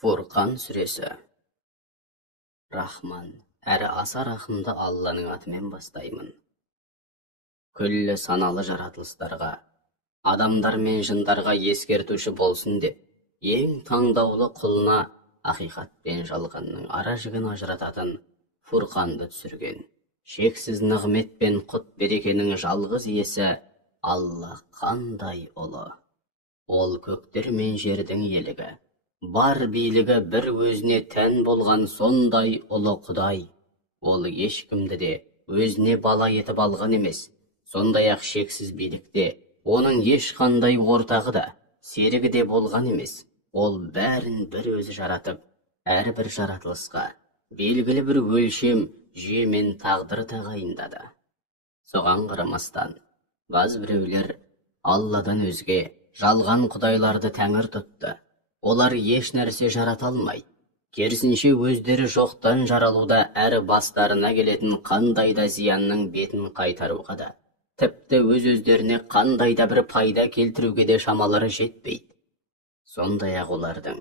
Furqan сүресі. Рахман, әрі аса рахымды Алланың атымен бастаймын. Күллі саналы жаратылыстарға, адамдар мен жындарға ескертуші болсын деп, ең таңдаулы құлына ақиқат пен жалғанның ара жігін ажырататын Фурқанды түсірген. Шексіз нығмет пен құт берекенің жалғыз иесі Алла қандай ұлы. Ол көктер мен жердің елігі, бар билігі бір өзіне тән болған сондай ұлы Құдай. Ол ешкімді де өзіне бала етіп алған емес, сондай-ақ шексіз билікте оның ешқандай ортағы да, серігі де болған емес. Ол бәрін бір өзі жаратып, әрбір жаратылысқа белгілі бір өлшем, жүйе мен тағдыр тағайындады. Соған қарамастан, біреулер Алладан өзге жалған құдайларды тәңір тұтты. Олар еш нәрсе жарата алмайды. Керісінше өздері жоқтан жаралуда әрі бастарына келетін қандай да зиянның бетін қайтаруға да, тіпті өздеріне қандай да бір пайда келтіруге де шамалары жетпейді. Сондай-ақ олардың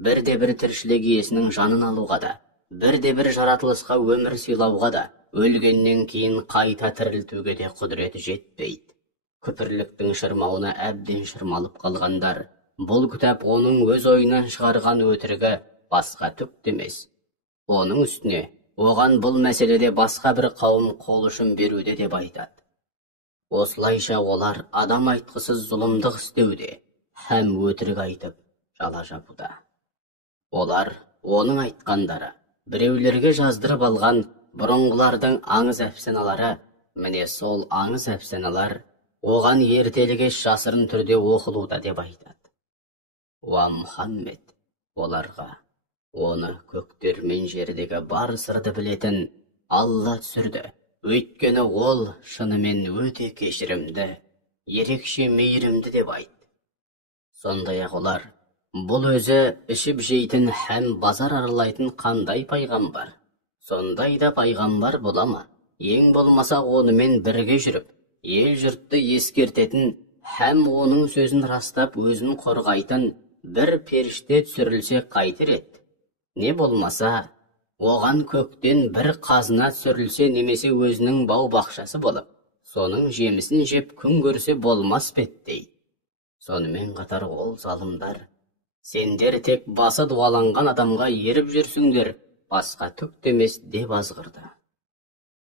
бірде-бір тіршілік иесінің жанын алуға да, бірде-бір жаратылысқа өмір сыйлауға да, өлгеннен кейін қайта тірілтуге де құдіреті жетпейді. Күпірліктің шырмауына әбден шырмалып қалғандар, бұл кітап оның өз ойынан шығарған өтірігі басқа түк емес. Оның үстіне, оған бұл мәселеде басқа бір қауым қол ұшын беруде деп айтады. Осылайша олар адам айтқысыз зұлымдық істеуде, һәм өтірік айтып, жала жабуда. Олар оның айтқандары, біреулерге жаздырып алған бұрынғылардың аңыз әфсаналары, міне сол аңыз әфсаналар оған ертелі-кеш жасырын түрде оқылуда деп айтады. Уа Мұхаммед, оларға оны көктер мен жердегі бар сырды білетін Алла түсірді. Өйткені ол шынымен өте кешірімді, ерекше мейірімді деп айт. Сондай-ақ олар, бұл өзі ішіп жейтін һәм базар аралайтын қандай пайғамбар? Сондай да пайғамбар бола ма? Ең болмаса онымен бірге жүріп, ел жұртты ескертетін һәм оның сөзін растап өзін қорғайтын бір періште түсірілсе қайтер еді? Не болмаса, оған көктен бір қазына түсірілсе немесе өзінің бау-бақшасы болып, соның жемісін жеп күн көрсе болмас пе дейді. Сонымен қатар ол залымдар, сендер тек басы дуаланған адамға еріп жүрсіңдер, басқа түк демес деп азғырды.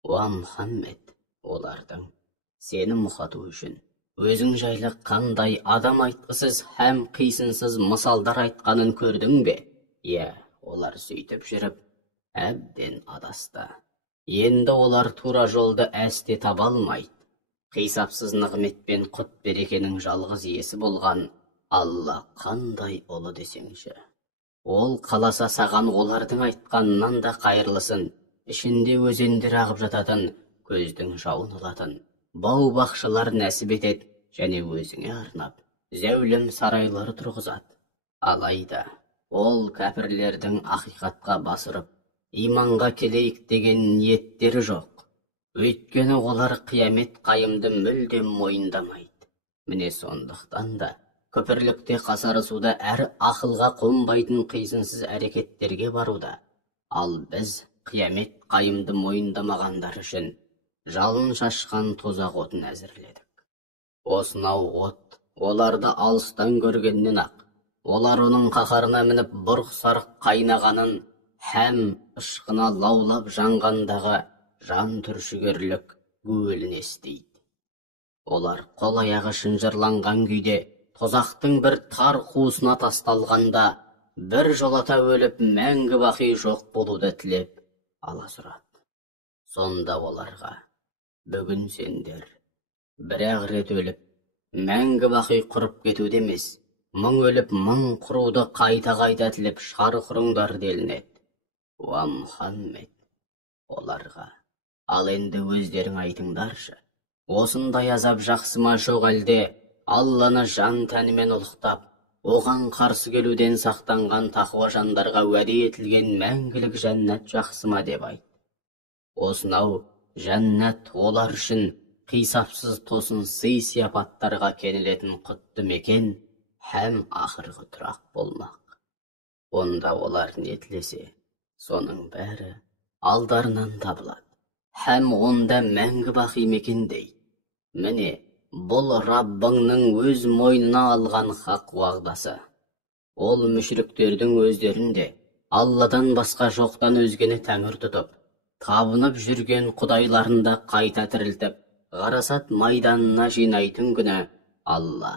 Уа Мұхаммед, олардың сені мұқату үшін өзің жайлы қандай адам айтқысыз һәм қисынсыз мысалдар айтқанын көрдің бе? Иә, олар сөйтіп жүріп, әбден адасты. Енді олар тура жолды әсте таба алмайды. Қисапсыз нығмет пен құт берекенің жалғыз иесі болған Алла қандай ұлы десеңші. Ол қаласа саған олардың айтқанынан да қайырлысын, ішінде өзендер ағып жататын, көздің жауын алатын, бау-бақшалар нәсіп етеді және өзіңе арнап, зәулім сарайлары тұрғызады. Алайда, ол кәпірлердің ақиқатқа басырып, иманға келейік деген ниеттері жоқ. Өйткені олар қиямет қайымды мүлдем мойындамайды. Міне сондықтан да, күпірлікте қасарысуда әрі ақылға қонбайтын қисынсыз әрекеттерге баруда. Ал біз қиямет қайымды мойындамағандар үшін жалын шашқан тозақ отын әзірледік. Осынау от, оларды алыстан көргеннен ақ, олар оның қаһарына мініп бұрқ-сарқ қайнағанын һәм ышқына лаулап жанғандағы жан түршігерлік гуілін естиді. Олар қол-аяғы шынжырланған күйде тозақтың бір тар қуысына тасталғанда бір жолата өліп мәңгі бақи жоқ болуды тілеп аласұрады. Сонда оларға, бүгін сендер бір-ақ рет өліп, мәңгі бақи құрып кетуді емес, мың өліп, мың құруды қайта-қайта тілеп шарқ ұрыңдар делінеді. Уа Мұхаммед, оларға, ал енді өздерің айтыңдаршы, осындай азап жақсы ма жоқ әлде Алланы жан тәнімен ұлықтап, оған қарсы келуден сақтанған тақуа жандарға уәде етілген мәңгілік жәннат жақсы ма деп айт. Осынау жәннат олар үшін қисапсыз тосын сый-сияпаттарға кенелетін құтты мекен һәм ақырғы тұрақ болмақ. онда олар не тілесе, соның бәрі алдарынан табылады. Һәм онда мәңгі бақи мекен дейді. Міне, бұл Раббыңның өз мойнына алған хақ уағдасы. Ол мүшриктердің өздерінде Алладан басқа жоқтан өзгені тәңір тұтып, табынып жүрген құдайларында қайта тірілтіп, ғарасат майданына жинайтын күні Алла,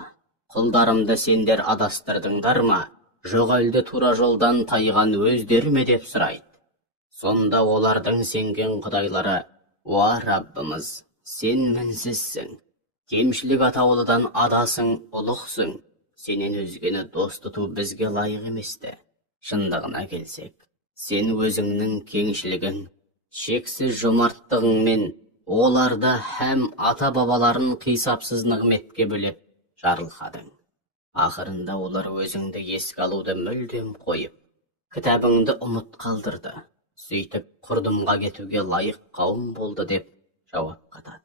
құлдарымды сендер адастырдыңдар ма, жоқ әлде тура жолдан тайған өздері ме деп сұрайды. Сонда олардың сенген құдайлары: уа Раббымыз, сен мінсізсің, кемшілік атаулыдан адасың, ұлықсың, сенен өзгені дос тұту бізге лайық еместі. Шындығына келсек, сен өзіңнің кеңшілігің, шексіз жомарттығыңмен оларды һәм ата-бабаларын қисапсыз нығметке бөлеп жарылқадың. Ақырында олар өзіңді еске алуды мүлдем қойып, кітабыңды ұмыт қалдырды, сөйтіп құрдымға кетуге лайық қауым болды деп жауап қатады.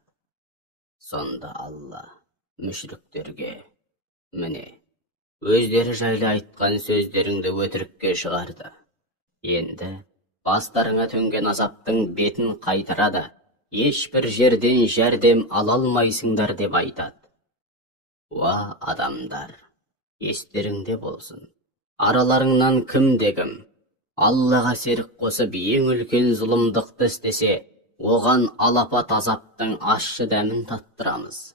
Сонда Алла мүшриктерге: міне, өздері жайлы айтқан сөздеріңді өтірікке шығарды. Енді бастарыңа төнген азаптың бетін қайтарады, ешбір жерден жәрдем ала алмайсыңдар деп айтады. Уа адамдар, естеріңде болсын, араларыңнан кім-де-кім Аллаға серік қосып ең үлкен зұлымдықты істесе, оған алапат азаптың ащы дәмін таттырамыз.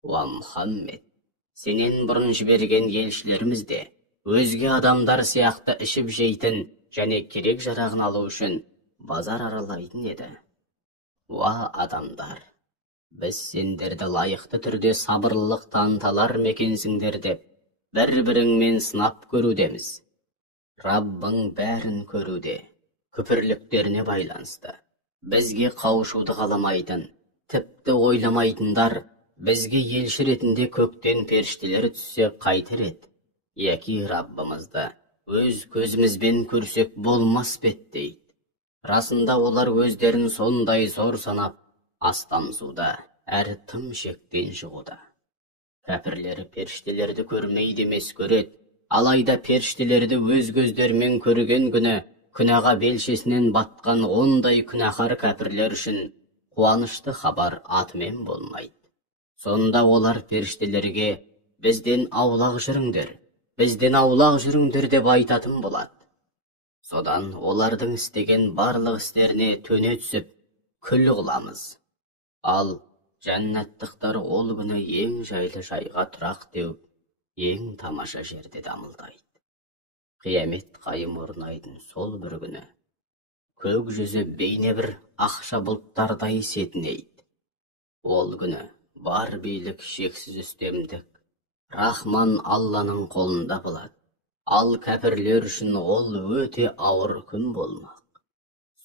Уа Мұхаммед, сенен бұрын жіберген елшілеріміз де өзге адамдар сияқты ішіп жейтін және керек жарағын алу үшін базар аралайтын еді. Уа адамдар, біз сендерді лайықты түрде сабырлылық таныталар мекенсіңдер деп бір-біріңмен сынап көрудеміз. Раббың бәрін көруде, күпірліктеріне байланысты. Бізге қауышуды қаламайтын, тіпті ойламайтындар бізге елші ретінде көктен періштелер түссе қайтер еді. Яки Раббымызды өз көзімізбен көрсек болмас бет дейді. Расында олар өздерін сондай зор санап, астамсуда әрі тым шектен шығуда. Кәпірлері періштелерді көрмейді емес көреді, алайда періштелерді өз көздерімен көрген күні күнәға белшесінен батқан ондай күнәһар кәпірлер үшін қуанышты хабар атымен болмайды. Сонда олар періштелерге: бізден аулақ жүріңдер, бізден аулақ жүріңдер деп айтатын болады. Содан олардың істеген барлық істеріне төне түсіп, күл қыламыз. Ал жәннаттықтар ол күні ең жайлы жайға тұрақ теуіп, ең тамаша жерде дамылдайды. Қиямет қайым орнайтын сол бір күні көк жүзі бейне бір ақша бұлттардай сетінейді. Ол күні бар билік, шексіз үстемдік Рахман Алланың қолында болады. Ал кәпірлер үшін ол өте ауыр күн болмақ.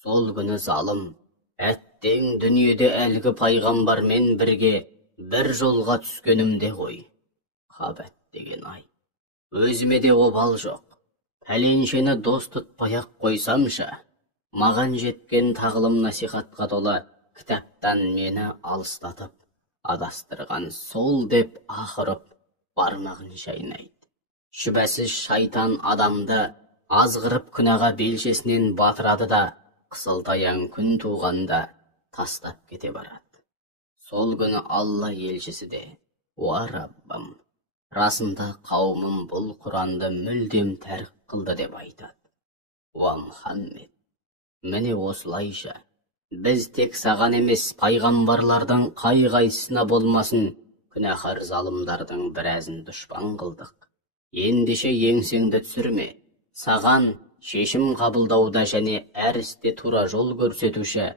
Сол күні залым: әттең дүниеде әлгі пайғамбармен бірге бір жолға түскенімде ғой. Қабәт деген ай. Өзіме де обал жоқ. Пәленшені дос тұтпай-ақ қойсамшы, маған жеткен тағылым насихатқа толы кітаптан мені алыстатып, адастырған сол деп ақырып бармағын шайнайды. Шүбәсіз шайтан адамды азғырып күнәға белшесінен батырады да, қысылтаяң күн туғанда тастап кете барады. Сол күні Алла елшісі де: уа Раббым, расында қауымым бұл Құранды мүлдем тәрк қылды деп айтады. Уа Мұхаммед, міне осылайша біз тек саған емес, пайғамбарлардың қай-қайсысына болмасын күнәһар залымдардың біразын дұшпан қылдық. Ендеше еңсеңді түсірме, саған шешім қабылдауда және әр істе тура жол көрсетуші,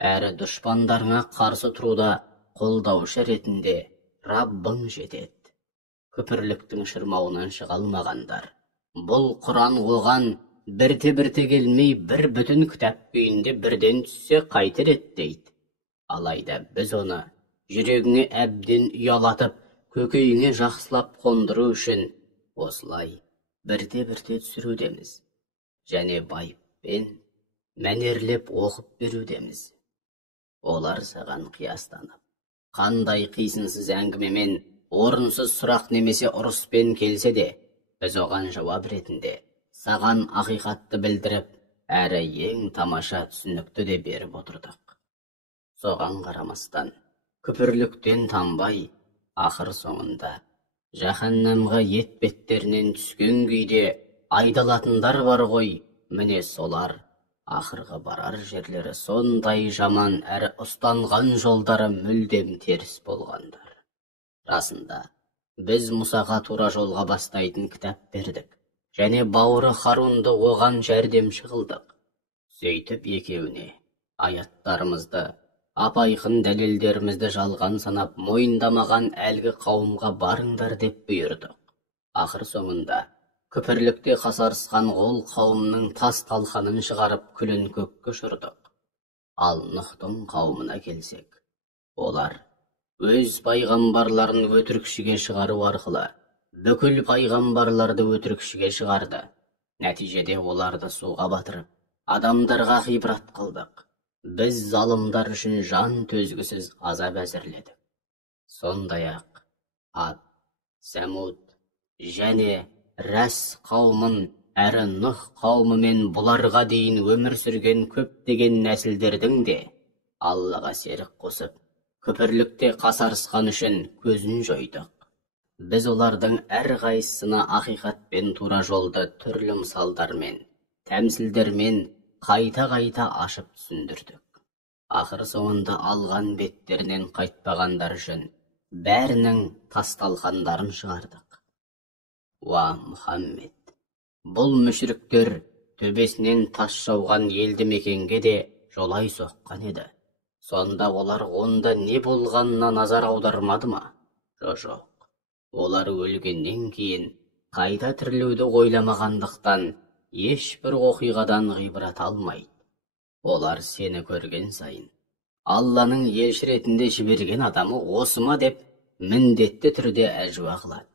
әрі дұшпандарыңа қарсы тұруда қолдаушы ретінде Раббың жетеді. Күпірліктің шырмауынан шыға алмағандар, бұл Құран оған бірте-бірте келмей бір бүтін кітап күйінде бірден түссе қайтер еді дейді. Алайда біз оны жүрегіңе әбден ұялатып, көкейіңе жақсылап қондыру үшін осылай бірте-бірте түсірудеміз. Және байыппен мәнерлеп оқып берудеміз. Олар саған қиястанып, қандай қисынсыз әңгімемен, орынсыз сұрақ немесе ұрыспен келсе де, біз оған жауап ретінде саған ақиқатты білдіріп, әрі ең тамаша түсінікті де беріп отырдық. Соған қарамастан, күпірліктен танбай, ақыр соңында жаһаннамға етбеттерінен түскен күйде айдалатындар бар ғой, міне солар ақырғы барар жерлері сондай жаман әрі ұстанған жолдары мүлдем теріс болғандар. Расында, біз Мұсаға тура жолға бастайтын кітап бердік, және бауыры Харунды оған жәрдемші қылдық. Сөйтіп екеуіне аяттарымызды, апайқын дәлелдерімізді жалған санап, мойындамаған әлгі қауымға барыңдар деп бұйырдық. Ақыр соңында, күпірлікте қасарысқан ол қауымның тас талқанын шығарып күлін көкке ұшырдық. Ал Нұхтың қауымына келсек, олар өз пайғамбарларын өтірікшіге шығару арқылы бүкіл пайғамбарларды өтірікшіге шығарды. Нәтижеде оларды суға батырып, адамдарға ғибрат қылдық. Біз залымдар үшін жан төзгісіз азап әзірледік. Сондай-ақ Ад, Сәмуд және Рәс қауымын әрі Нұх қауымымен бұларға дейін өмір сүрген көптеген нәсілдердің де Аллаға серік қосып, күпірлікте қасарысқан үшін көзін жойдық. Біз олардың әрқайсысына ақиқат пен тура жолды түрлі мысалдармен, тәмсілдермен қайта-қайта ашып түсіндірдік. Ақыр соңында алған беттерінен қайтпағандар үшін бәрінің тасталқандарын шығардық. Уа Мұхаммед, бұл мүшіріктер төбесінен тас жауған елді мекенге де жолай соққан еді. Сонда олар онда не болғанына назар аудармады ма? Жоқ. Олар өлгеннен кейін қайта тірілуді ойламағандықтан ешбір оқиғадан ғибрат алмайды. Олар сені көрген сайын, Алланың елші ретінде жіберген адамы осы ма деп міндетті түрде әжуа қылады.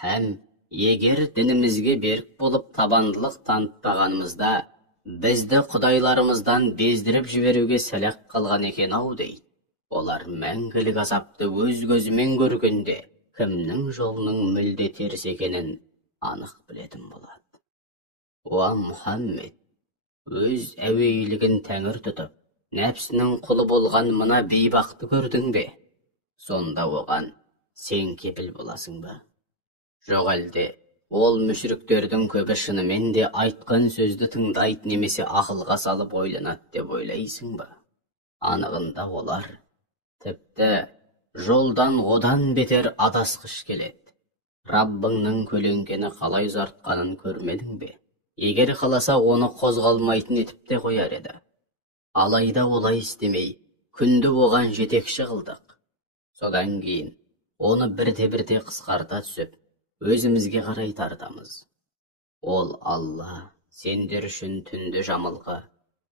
Һәм егер дінімізге берік болып табандылық танытпағанымызда, бізді құдайларымыздан бездіріп жіберуге сәлақ қалған екен-ау дейді. Олар мәңгілік азапты өз көзімен көргенде, кімнің жолының мүлде теріс екенін анық білетін болады. Уа Мұхаммед, өз әуейлігін тәңір тұтып, нәпсінің құлы болған мына бейбақты көрдің бе? Сонда оған сен кепіл боласың ба? Жоқ әлде, ол мүшіріктердің көбі шынымен де айтқан сөзді тыңдайды немесе ақылға салып ойланады деп ойлайсың ба? Анығында олар тіпті жолдан одан бетер адасқыш келеді. Раббыңның көлеңкені қалай ұзартқанын көрмедің бе? Егер қаласа оны қозғалмайтын етіп те қояр еді. Алайда олай істемей, күнді оған жетекші қылдық. Содан кейін оны бірте-бірте қысқарта түсіп, өзімізге қарай тартамыз. Ол Алла сендер үшін түнді жамылғы,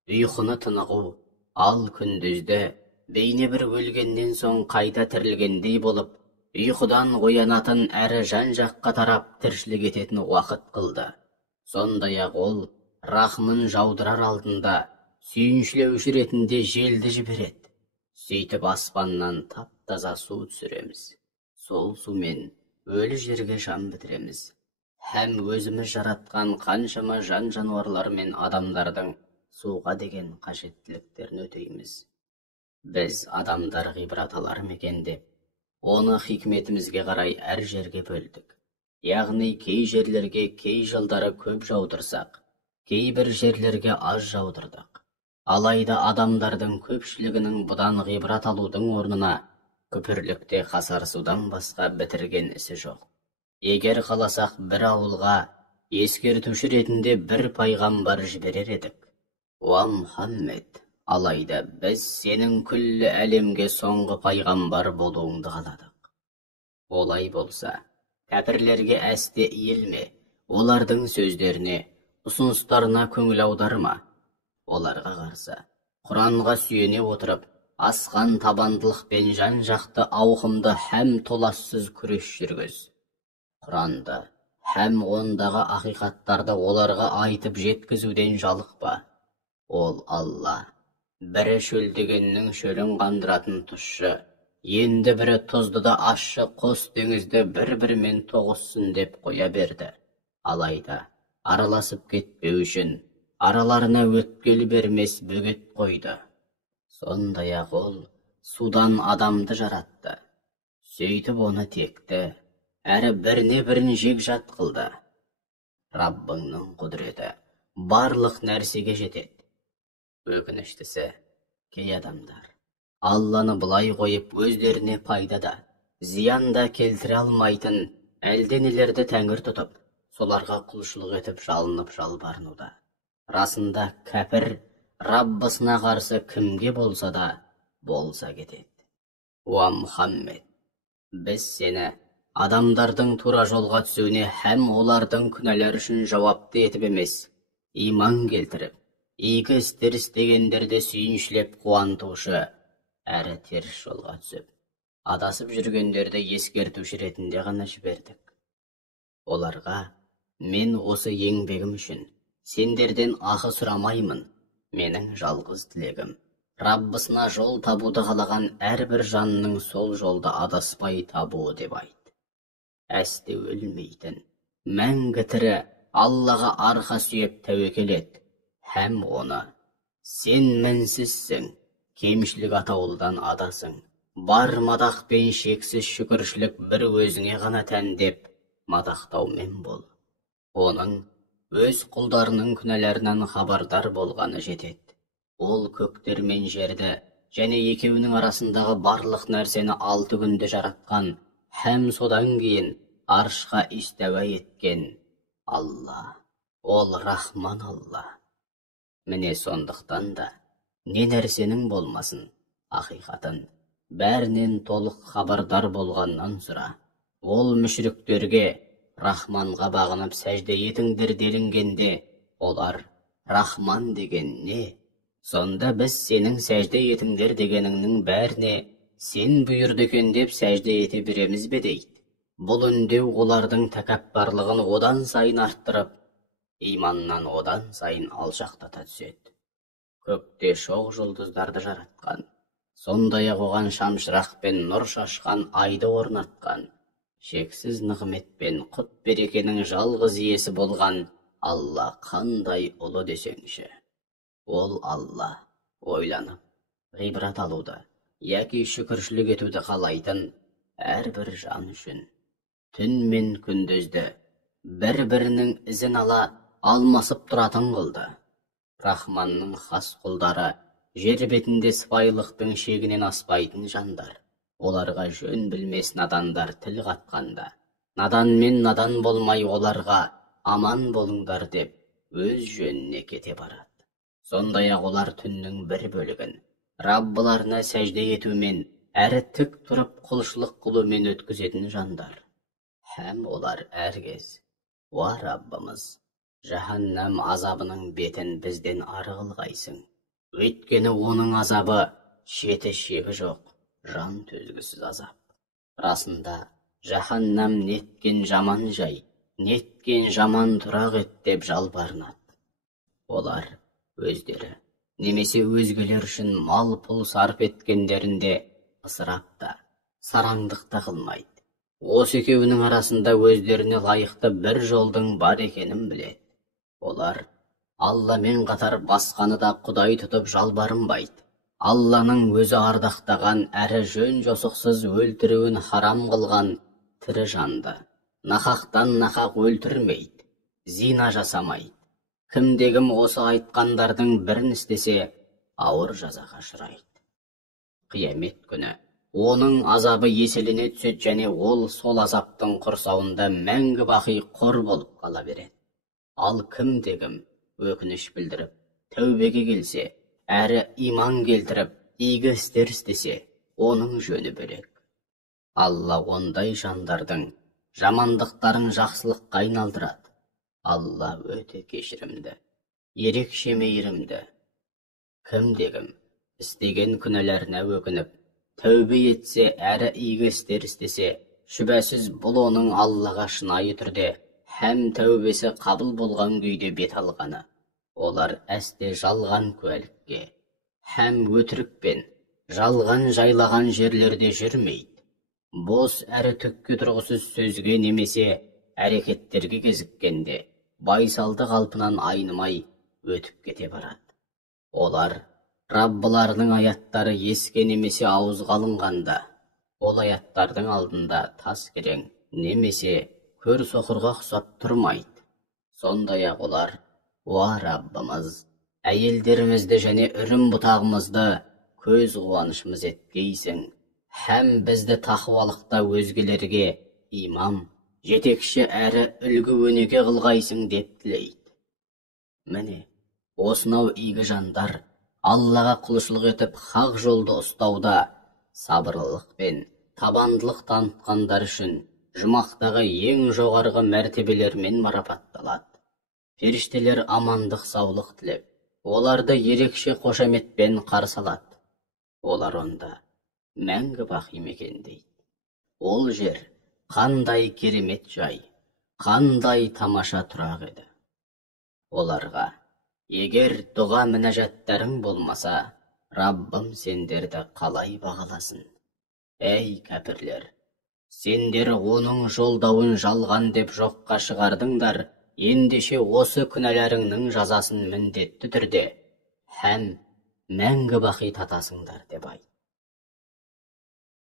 ұйқыны тынығу, ал күндізді бейне бір өлгеннен соң қайта тірілгендей болып, ұйқыдан оянатын әрі жан жаққа тарап тіршілік ететін уақыт қылды. Сондай-ақ ол рахмын жаудырар алдында сүйіншілеуші ретінде желді жібереді. Сөйтіп аспаннан тап-таза су түсіреміз. Сол сумен өлі жерге жан бітіреміз. Һәм өзіміз жаратқан қаншама жан жануарлар мен адамдардың суға деген қажеттіліктерін өтейміз. Біз адамдар ғибрат алар ма екен деп, оны хикметімізге қарай әр жерге бөлдік. Яғни кей жерлерге кей жылдары көп жаудырсақ, кейбір жерлерге аз жаудырдық. Алайда адамдардың көпшілігінің бұдан ғибрат алудың орнына күпірлікте қасарысудан басқа бітірген ісі жоқ. Егер қаласақ бір ауылға ескертуші ретінде бір пайғамбар жіберер едік. Уа Мұхаммед, алайда біз сенің күллі әлемге соңғы пайғамбар болуыңды қаладық. Олай болса, кәпірлерге әсте иілме, олардың сөздеріне, ұсыныстарына көңіл аударма. Оларға қарсы, Құранға сүйене отырып, асқан табандылықпен жан-жақты ауқымды һәм толассыз күрес жүргіз. Құранды һәм ондағы ақиқаттарды оларға айтып жеткізуден жалықпа. Ол Алла, бірі шөлдегеннің шөлін қандыратын тұщы, енді бірі тұзды да ащы қос теңізді бір-бірімен тоғыссын деп қоя берді. Алайда, араласып кетпеу үшін араларына өткел бермес бөгет қойды. Сондай-ақ ол судан адамды жаратты. Сөйтіп оны текті, әрі біріне бірін жекжат қылды. Раббыңның құдіреті барлық нәрсеге жетеді. Өкініштісі, кей адамдар Алланы бұлай қойып өздеріне пайдада, зиянда келтіре алмайтын әлденелерді тәңір тұтып, соларға құлшылық етіп жалынып жалбарынуда. Расында кәпір Раббысына қарсы кімге болса да болса кетеді. Уа Мұхаммед, біз сені адамдардың тура жолға түсуіне һәм олардың күнәлар үшін жауапты етіп емес, иман келтіріп, игі істер істегендерді сүйіншілеп қуантушы, әрі теріс жолға түсіп, адасып жүргендерді ескертуші ретінде ғана жібердік. Оларға, мен осы еңбегім үшін сендерден ақы сұрамаймын. Менің жалғыз тілегім Раббысына жол табуды қалаған әрбір жанның сол жолда адаспай табуы деп айт. Әсте өлмейтін, мәңгі тірі Аллаға арқа сүйеп тәуекел ет, һәм оны сен мінсізсің, кемшілік атаулыдан адасың, бар мадақ пен шексіз шүкіршілік бір өзіңе ғана тән деп мадақтаумен бол. Оның өз құлдарының күнәлерінен хабардар болғаны жетеді. Ол көктер мен жерді және екеуінің арасындағы барлық нәрсені 6 күнде жаратқан, һәм содан кейін аршқа истәуа еткен Алла. Ол Рахман Алла. Міне сондықтан да не нәрсенің болмасын, ақиқатын бәрінен толық хабардар болғаннан сұра. Ол мүшриктерге Рахманға бағынып сәжде етіңдер делінгенде, олар Рахман деген не? Сонда біз сенің сәжде етіңдер дегеніңнің бәріне сен бұйырды екен деп сәжде ете береміз бе дейді. Бұл үндеу олардың тәкаппарлығын одан сайын арттырып, иманнан одан сайын алшақтата түседі. Көкте шоқ жұлдыздарды жаратқан, сондай-ақ оған шамшырақ пен нұр шашқан айды орнатқан, шексіз нығмет пен құт берекенің жалғыз иесі болған Алла қандай ұлы десеңші. Ол Алла ойланып, ғибрат алуды, яки шүкіршілік етуді қалайтын әрбір жан үшін. Түн мен күндізді бір-бірінің ізін ала алмасып тұратын қылды. Рахманның хас құлдары жер бетінде сыпайылықтың шегінен аспайтын жандар. Оларға жөн білмес надандар тіл қатқанда, надан мен надан болмай оларға аман болыңдар деп өз жөніне кете барады. Сондай-ақ олар түннің бір бөлігін Раббыларына сәжде етумен, әрі тік тұрып құлшылық қылумен өткізетін жандар. Һәм олар әркез, уа Раббымыз, жаһаннам азабының бетін бізден ары қылғайсың. Өйткені оның азабы шеті шегі жоқ, жан төзгісіз азап. Расында, жаһаннам неткен жаман жай, неткен жаман тұрақ ет деп жалбарынады. Олар өздері, немесе өзгелер үшін мал пұл сарп еткендерінде ысырап та, сараңдық та қылмайды. Осы екеуінің арасында өздеріне лайықты бір жолдың бар екенін біледі. Олар Алламен қатар басқаны да Құдай тұтып жалбарынбайды. Алланың өзі ардақтаған әрі жөн жосықсыз өлтіруін харам қылған тірі жанды нақақтан нақақ өлтірмейді, зина жасамайды. Кімдегім осы айтқандардың бірін істесе, ауыр жазаға ұшырайды. Қиямет күні оның азабы еселене түседі және ол сол азаптың құрсауында мәңгі бақи қор болып қала береді. Ал кімдегім өкініш білдіріп, тәубеге келсе, әрі иман келтіріп, игі істер істесе, оның жөні бөлек. Алла ондай жандардың жамандықтарын жақсылыққа айналдырады. Алла өте кешірімді, ерекше мейірімді. Кімдегім істеген күнәларына өкініп, тәубе етсе, әрі игі істер істесе, шүбәсіз бұл оның Аллаға шынайы түрде һәм тәубесі қабыл болған күйде бет алғаны. Олар әсте жалған куәлікке һәм өтірікпен жалған жайлаған жерлерде жүрмейді. Бос әрі түкке тұрғысыз сөзге немесе әрекеттерге кезіккенде байсалды қалпынан айнымай өтіп кете барады. Олар Раббыларының аяттары еске немесе ауызға алынғанда, ол аяттардың алдында тас керең немесе көр соқырға ұқсап тұрмайды. Сондай-ақ олар: «Уа Раббымыз, әйелдерімізді және үрім бұтағымызды көз қуанышымыз еткейсің, һәм бізді тақуалықта өзгелерге имам, жетекші әрі үлгі өнеге қылғайсың» деп тілейді. Міне, осынау игі жандар Аллаға құлшылық етіп хақ жолды ұстауда сабырлылық пен табандылық танытқандар үшін жұмақтағы ең жоғарғы мәртебелермен марапатталады. Періштелер амандық саулық тілеп, оларды ерекше қошаметпен қарсы алады. Олар онда мәңгі бақи мекендейді. Ол жер қандай керемет жай, қандай тамаша тұрақ еді. Оларға: «Егер дұға мінәжаттарың болмаса, Раббым сендерді қалай бағаласын? Әй кәпірлер, сендер оның жолдауын жалған деп жоққа шығардыңдар, ендеше осы күнәларыңның жазасын міндетті түрде һәм мәңгі бақи татасыңдар» деп айтты.